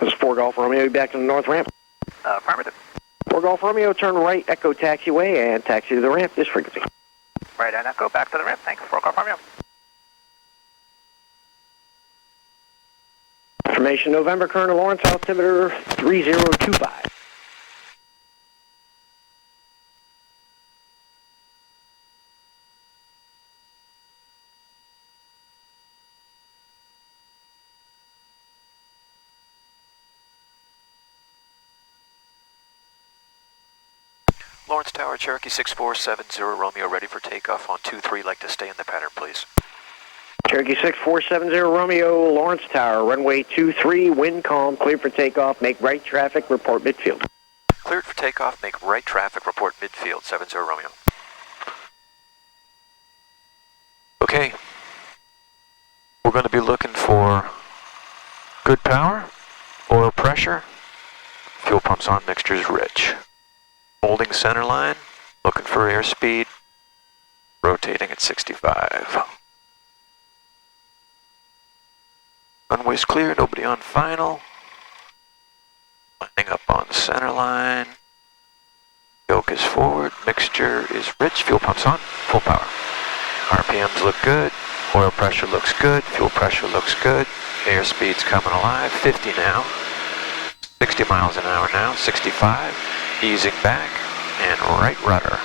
This is 4 Golf Romeo, be back to the north ramp. Affirmative. 4 Golf Romeo, turn right, Echo taxiway, and taxi to the ramp, this frequency. Right and Echo, back to the ramp, thanks, 4 Golf Romeo. Information November, Colonel Lawrence, altimeter 3025. Lawrence Tower, Cherokee 6470 Romeo, ready for takeoff on 23. Like to stay in the pattern, please. Cherokee 6470 Romeo, Lawrence Tower, runway 23, wind calm, cleared for takeoff, make right traffic, report midfield. Cleared for takeoff, make right traffic, report midfield, 70 Romeo. Okay, we're going to be looking for good power, oil pressure, fuel pumps on, mixtures rich. Holding center line, looking for airspeed, rotating at 65. Runway's clear, nobody on final. Lining up on center line. Yoke is forward, mixture is rich, fuel pumps on, full power. RPMs look good, oil pressure looks good, fuel pressure looks good, airspeed's coming alive, 50 now, 60 miles an hour now, 65, easing back, and right rudder.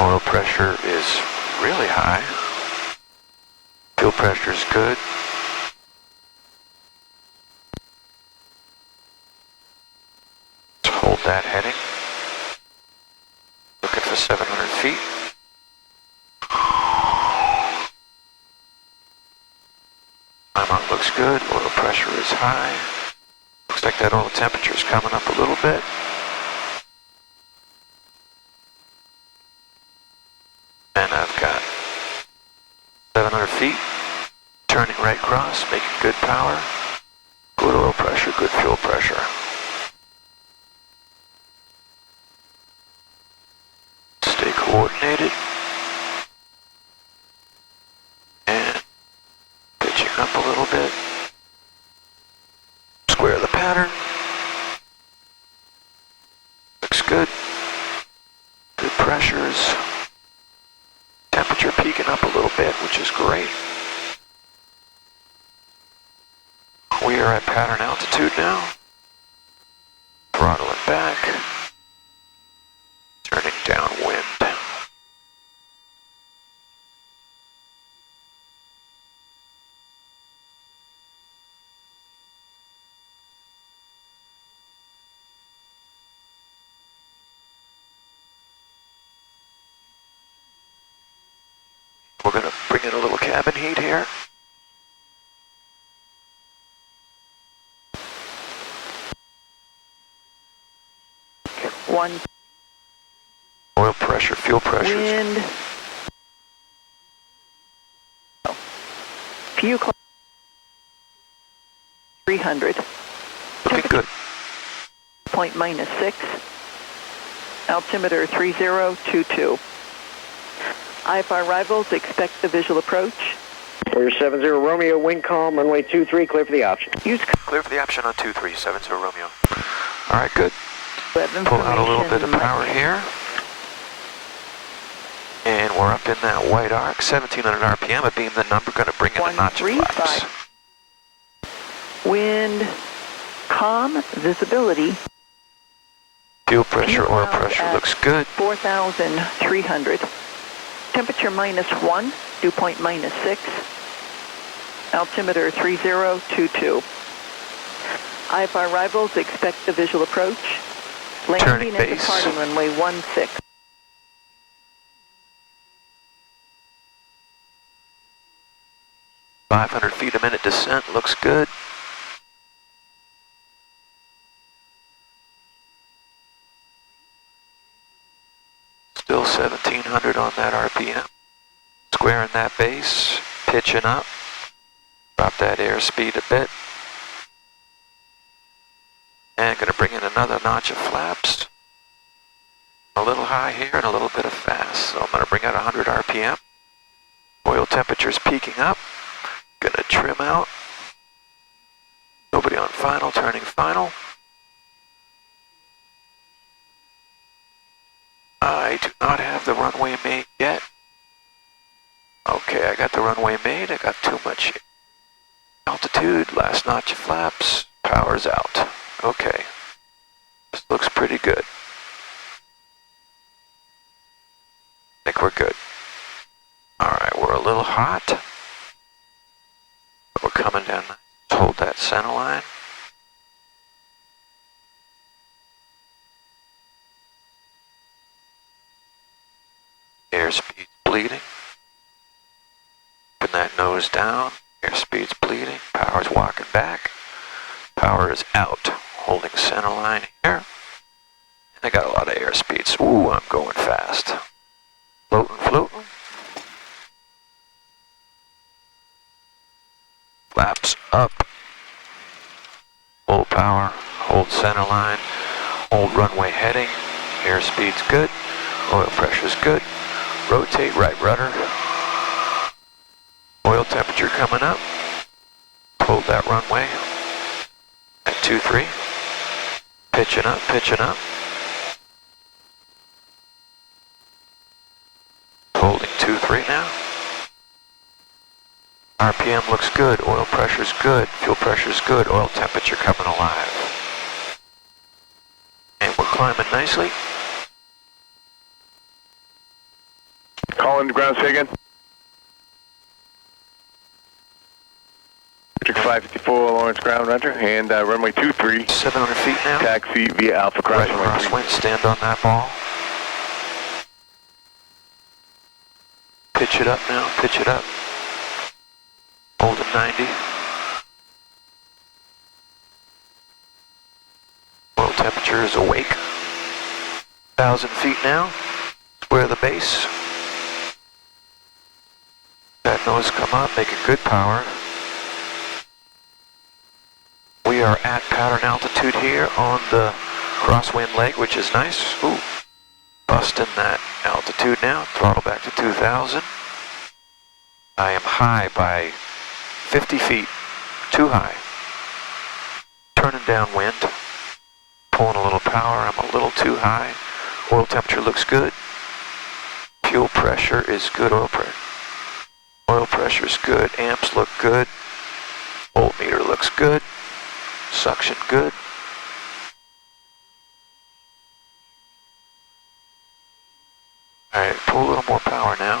Oil pressure is really high, fuel pressure is good. Hold that heading. Looking for 700 feet. Time out looks good. Oil pressure is high. Looks like that oil temperature is coming up a little bit. And I've got 700 feet. Turning right cross, making good power. Good oil pressure, good fuel pressure. Stay coordinated. And pitching up a little bit. Square the pattern. Looks good. Good pressures. Temperature peaking up a little bit, which is great. We are at pattern altitude now. Throttle it back. Turning downwind. We're going to bring in a little cabin heat here. One. Oil pressure, fuel pressure. Wind. Few 300. Looking good. Point -6. Altimeter 3022. IFR arrivals, expect the visual approach. Clear 70 Romeo, wind calm, runway 23, clear for the option. Use Clear for the option on 2370 Romeo. All right, good. web Pull out a little bit of information. power here. And we're up in that white arc, 1700 RPM, a beam the number, going to bring in a notch of flaps. 135. Wind, calm, visibility. Fuel pressure, oil Cloud pressure at looks good. 4,300. Temperature -1, dew point -6. Altimeter 3022. IFR arrivals, expect the visual approach. Turning Landing and base. departing runway 16. .500 feet a minute descent, looks good. Still 1700 on that RPM. Squaring that base, pitching up. Drop that airspeed a bit. And gonna bring in another notch of flaps. A little high here and a little bit of fast. So I'm going to bring out 100 RPM. Oil temperature's peaking up. Going to trim out. Nobody on final, turning final. I do not have the runway made yet. Okay, I got the runway made. I got too much altitude. Last notch of flaps. Power's out. Okay. This looks pretty good. I think we're good. Alright, we're a little hot. But we're coming down. Let's hold that center line. Airspeed's bleeding. Putting that nose down. Airspeed's bleeding. Power's walking back. Power is out. Holding center line here. And I got a lot of airspeeds. Ooh, I'm going fast. Floating, floating. Flaps up. Full power. Hold center line. Hold runway heading. Airspeed's good. Oil pressure's good. Rotate right rudder. Oil temperature coming up. Hold that runway at 2-3. Pitching up, pitching up. Holding 2-3 now. RPM looks good. Oil pressure's good. Fuel pressure's good. Oil temperature coming alive. And we're climbing nicely. Calling the ground, say again. Matrix 554, Lawrence ground, Roger, and runway 23. 700 feet now. Taxi via Alpha Right Crosswind. crosswind. Stand on that ball. Pitch it up now. Pitch it up. Hold at 90. Oil temperature is awake. 1,000 feet now. Square the base. That nose come up, making good power. We are at pattern altitude here on the crosswind leg, which is nice. Ooh, busting that altitude now. Throttle back to 2,000. I am high by 50 feet. Too high. Turning downwind. Pulling a little power. I'm a little too high. Oil temperature looks good. Fuel pressure is good. Oil pressure is good. Amps look good. Voltmeter looks good. Suction good. Alright, pull a little more power now.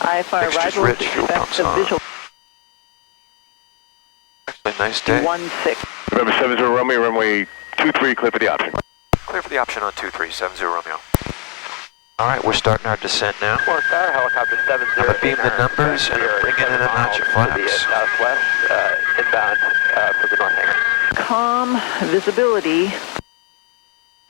IFR Mixture's arrival rich, fuel expect pumps the on. visual Actually, nice day. 16. November 70 Romeo, runway 23, clear for the option. Clear for the option on 2370 Romeo. Alright, we're starting our descent now. 4-star, helicopter 70. I'm going to beam the numbers and I'm bringing in a notch of flaps. Southwest, inbound for the north hangar. Calm visibility.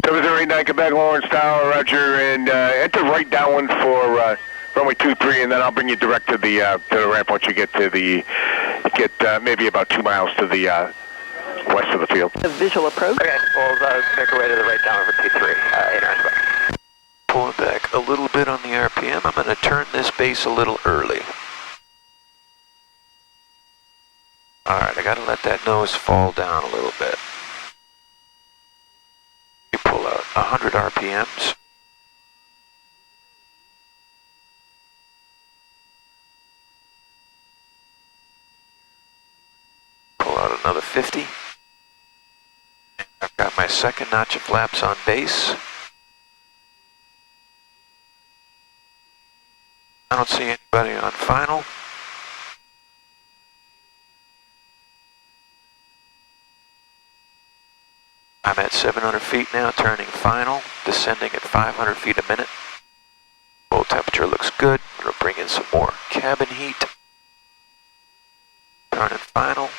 7089 Quebec, Lawrence Tower, Roger, and enter right downwind for runway 23, and then I'll bring you direct to the ramp once you get to maybe about 2 miles to the west of the field. The visual approach. Okay, we'll make our way to the right downwind for 23 in our spec. Pulling back a little bit on the RPM. I'm going to turn this base a little early. Alright, I got to let that nose fall down a little bit. You pull out 100 RPMs. Pull out another 50. And I've got my second notch of flaps on base. I don't see anybody on final. I'm at 700 feet now, turning final, descending at 500 feet a minute. Oil temperature looks good. I'm going to bring in some more cabin heat. Turn and final.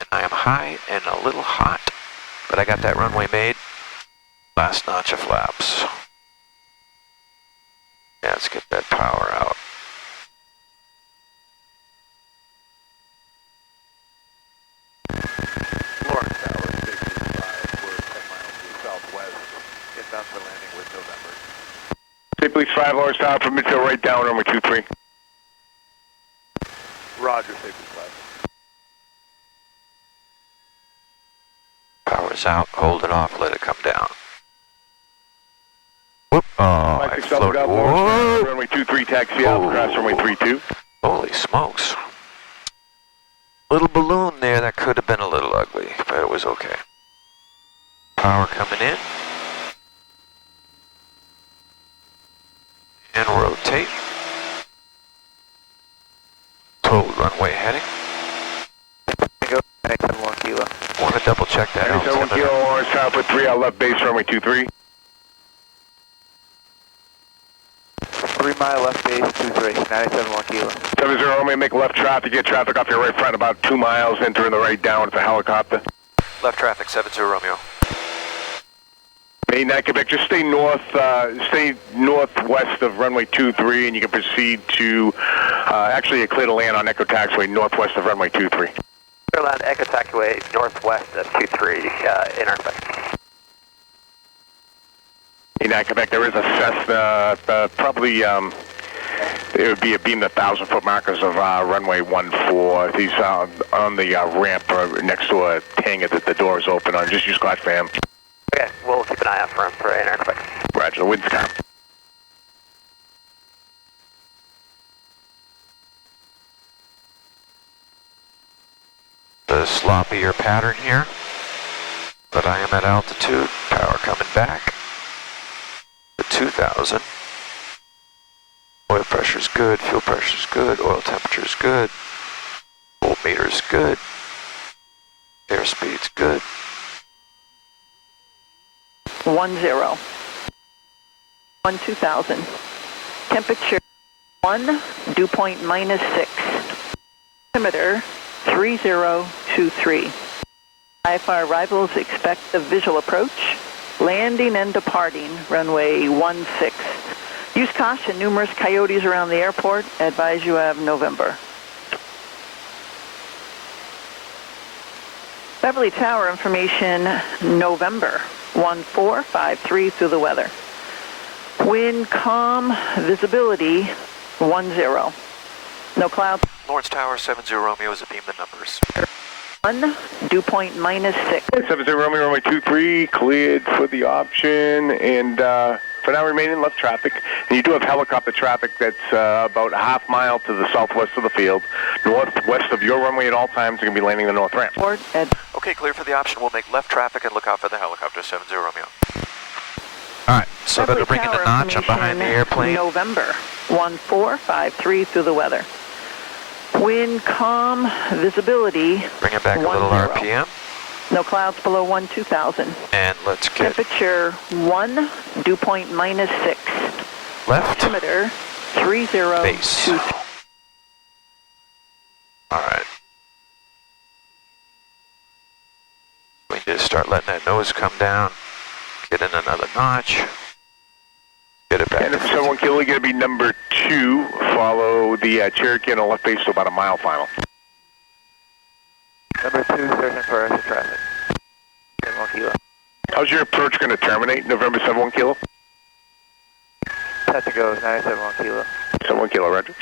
And I am high and a little hot, but I got that runway made. Last notch of flaps. Yeah, let's get that power out. Lawrence Tower, safety 5, we're 10 miles to the southwest, inbound for landing with November. Safety 5, Lawrence Tower, from midfield right down, runway 23. Roger, safety 5. Power's out, hold it off, let it come down. Whoop, oh, I 56 floated. up, Lawrence Tower, runway 23, taxi out, cross runway 32. Holy smokes. Little balloon there, that could have been a little ugly, but it was okay. Power coming in. And rotate. Total runway heading. Go 971 Kilo. Want to double check that 97 altimeter. Kilo, Lawrence Tower, put 3 out left base, runway 23. 3 mile left base, 23, 971 Kilo. 70 Romeo, make left traffic, get traffic off your right front about 2 miles, entering the right down with the helicopter. Left traffic, 70 Romeo. Main 9 Quebec, just stay northwest of runway 23, and you can proceed to, actually clear to land on Echo Taxiway northwest of runway 23. Clear land Echo Taxiway northwest of 23, in our effect. Main 9 Quebec, there is a Cessna, probably, it would be a beam 1,000-foot markers of runway 14. He's on the ramp next to a hangar that the door is open on. Just use glass for him. Okay, we'll keep an eye out for him for in our effect. Roger, the wind's calm. The sloppier pattern here, but I am at altitude. Power coming back. The 2,000. Oil pressure's good, fuel pressure's good, oil temperature's good, voltmeter's good, airspeed's good. 10. 2000. Temperature 1, dew point -6. Altimeter 3023. IFR arrivals expect the visual approach. Landing and departing runway 16. Use caution, numerous coyotes around the airport. Advise you have November. Beverly Tower information, November 1453 through the weather. Wind calm, visibility 10. No clouds. Lawrence Tower, 70 Romeo is a beam the numbers. 1, dew point -6. 70 Romeo, runway 23, cleared for the option, and for now remaining left traffic. And you do have helicopter traffic that's about a half mile to the southwest of the field. Northwest of your runway at all times, you're going to be landing the north ramp. Okay, clear for the option. We'll make left traffic and look out for the helicopter, 70 Romeo. All right, so Beverly that'll bring in the Tower notch. I'm behind the information, airplane. November 1453 through the weather. Wind calm, visibility Bring it back a little 10. RPM. No clouds below 12,000. And let's get Temperature 1, dew point -6. left Altimeter base. 3023. All right. We need to start letting that nose come down. Get in another notch. Get it back And to if someone Kilo, going to be number 2, follow the Cherokee on the left base to about a mile final. Number 2, searching for extra traffic. 71 Kilo. How's your approach going to terminate, November 71 Kilo? Touch and go, 971 Kilo. 71 Kilo, roger.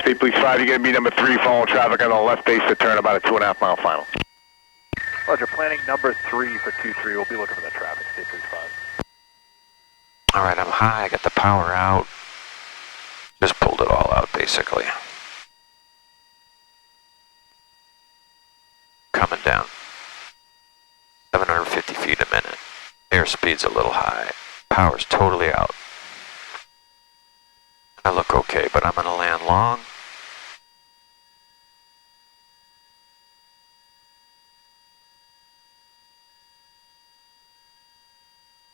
State Police 5, you're going to be number 3, following traffic on the left base to turn about a 2.5 mile final. Roger, planning number 3 for 23. We'll be looking for that traffic, State Police 5. All right, I'm high. I got the power out. Just pulled it all out, basically. Coming down. 750 feet a minute. Airspeed's a little high. Power's totally out. I look okay, but I'm going to land long.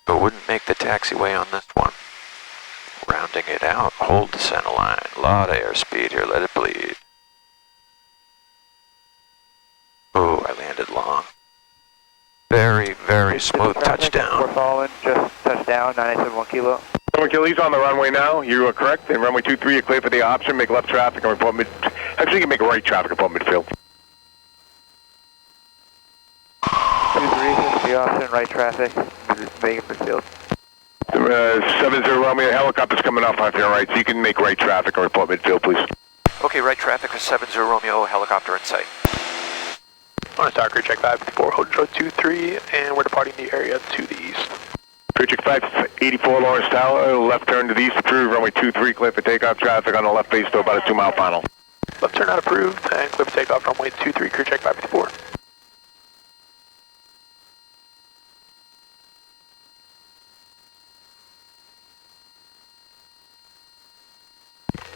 It wouldn't make the taxiway on this one. Rounding it out, hold the center line. A lot of airspeed here, let it bleed. Oh, I landed long. Very, very smooth touchdown. We're following, just touchdown, 971 kilo. Runway Kill, he's on the runway now. You are correct. And runway 23, you're clear for the option. Make left traffic and report mid. Actually, you can make right traffic report midfield. 23, the option, right traffic, make it midfield. 70 Romeo, helicopter's coming off on your right, so you can make right traffic and report midfield, please. Okay, right traffic for 70 Romeo, helicopter in sight. Lawrence Tower, crew check 554, hold control 23, and we're departing the area to the east. Crew check 584 Lawrence Tower, left turn to the east, approved, runway 23, clear for takeoff traffic on the left base to about a 2-mile final. Left turn not approved, and clear for takeoff, runway 23, crew check 554.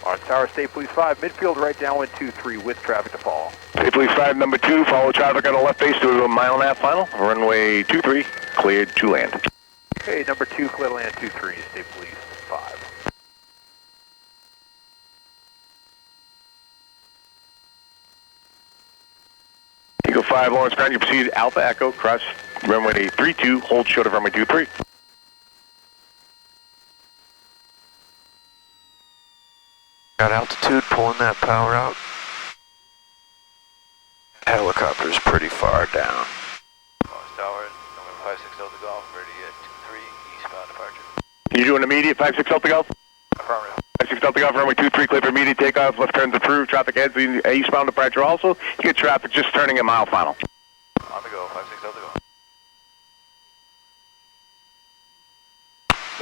Lawrence Tower, State Police 5, midfield right downwind 23 with traffic to follow. State Police 5, number 2, follow traffic on the left base to a 1.5-mile final, runway 23, cleared to land. Okay, number 2, clear to land 23, State Police 5. Eagle 5, Lawrence Ground, you proceed Alpha Echo, cross runway 32, hold short of runway 23. Got altitude, pulling that power out. Helicopter's pretty far down. Lawrence Tower, November 56 Delta Golf, ready at 23, eastbound departure. You doing immediate 56 Delta Golf? Affirmative. 56 Delta Golf, runway 23, clear for immediate takeoff, left turns approved, traffic heads eastbound departure also. You get traffic just turning a mile final. On the go, 56 Delta Golf.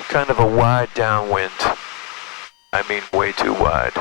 Kind of a wide downwind. I mean way too wide.